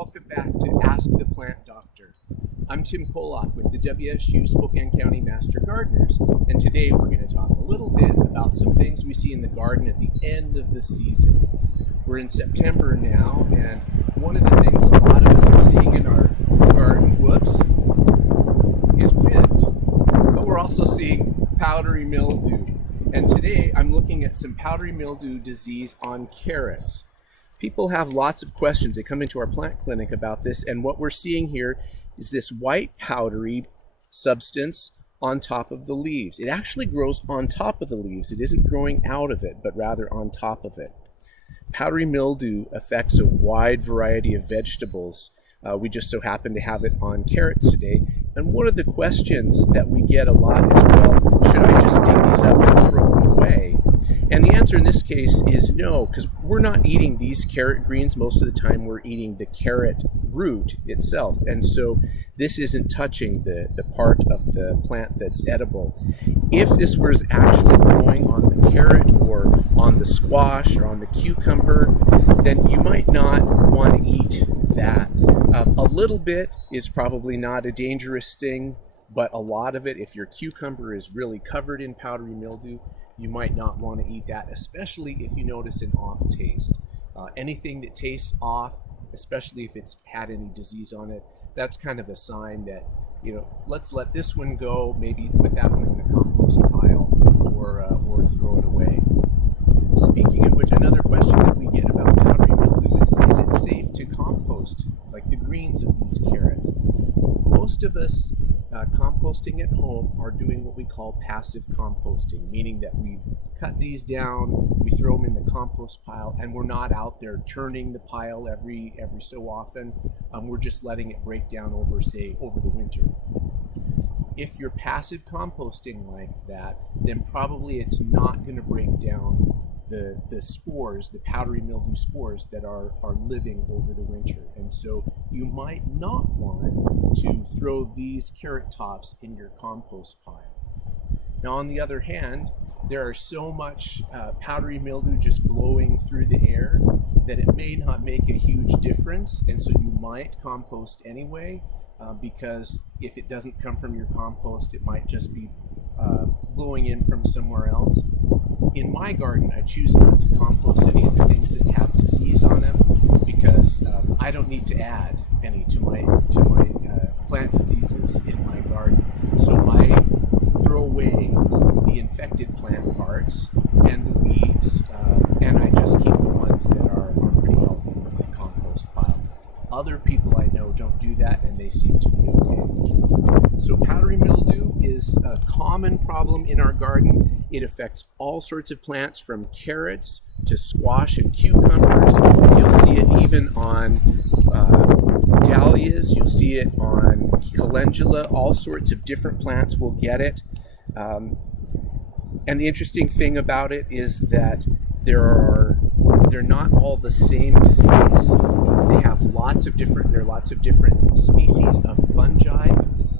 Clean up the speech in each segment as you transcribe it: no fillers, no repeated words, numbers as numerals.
welcome back to Ask the Plant Doctor. I'm Tim Koloff with the WSU Spokane County Master Gardeners, and today we're going to talk a little bit about some things we see in the garden at the end of the season. We're in September now, and one of the things a lot of us are seeing in our garden, is wind. But we're also seeing powdery mildew. And today I'm looking at some powdery mildew disease on carrots. People have lots of questions. They come into our plant clinic about this, and what we're seeing here is this white powdery substance on top of the leaves. It actually grows on top of the leaves. It isn't growing out of it, but rather on top of it. Powdery mildew affects a wide variety of vegetables. We just so happen to have it on carrots today. And one of the questions that we get a lot is, well, should I just dig these up and throw them away? And the answer in this case is no, because we're not eating these carrot greens. Most of the time we're eating the carrot root itself. And so this isn't touching the part of the plant that's edible. If this was actually growing on the carrot or on the squash or on the cucumber, then you might not want to eat that. A little bit is probably not a dangerous thing, but a lot of it, if your cucumber is really covered in powdery mildew, you might not want to eat that, especially if you notice an off taste. Anything that tastes off, especially if it's had any disease on it, that's kind of a sign that, let's let this one go, maybe put that one in the compost pile or throw it away. Speaking of which, another question that we get about powdery mildew is it safe to compost, like the greens of these carrots? Most of us composting at home are doing what we call passive composting, meaning that we cut these down, we throw them in the compost pile, and we're not out there turning the pile every so often. We're just letting it break down over the winter. If you're passive composting like that, then probably it's not going to break down the spores, the powdery mildew spores that are living over the winter. And so you might not want to throw these carrot tops in your compost pile. Now, on the other hand, there are so much powdery mildew just blowing through the air that it may not make a huge difference. And so you might compost anyway, because if it doesn't come from your compost, it might just be blowing in from somewhere else. In my garden, I choose not to compost any of the things that have disease on them because I don't need to add any to my plant diseases in my garden. So I throw away the infected plant parts and the weeds, and I just keep the ones that are pretty healthy from my compost pile. Other people I know don't do that, and they seem to be okay. So powdery mildew is a common problem in our garden. It affects all sorts of plants, from carrots to squash and cucumbers. You'll see it even on dahlias. You'll see it on calendula. All sorts of different plants will get it. And the interesting thing about it is that they're not all the same disease. There are lots of different species of fungi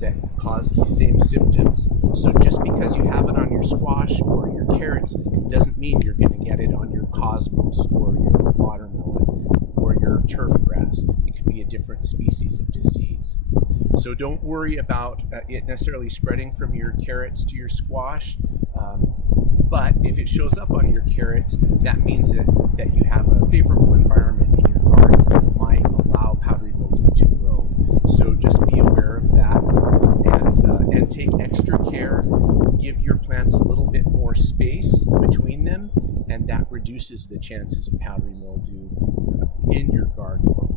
that cause these same symptoms. So just because you have it on your squash or your carrots doesn't mean you're going to get it on your cosmos or your watermelon or your turf grass. It could be a different species of disease. So don't worry about it necessarily spreading from your carrots to your squash. But if it shows up on your carrots, that means that you have a favorable environment in your garden that might allow powdery mildew to grow. So just be aware of that and take extra care. Give your plants a little bit more space between them, and that reduces the chances of powdery mildew in your garden or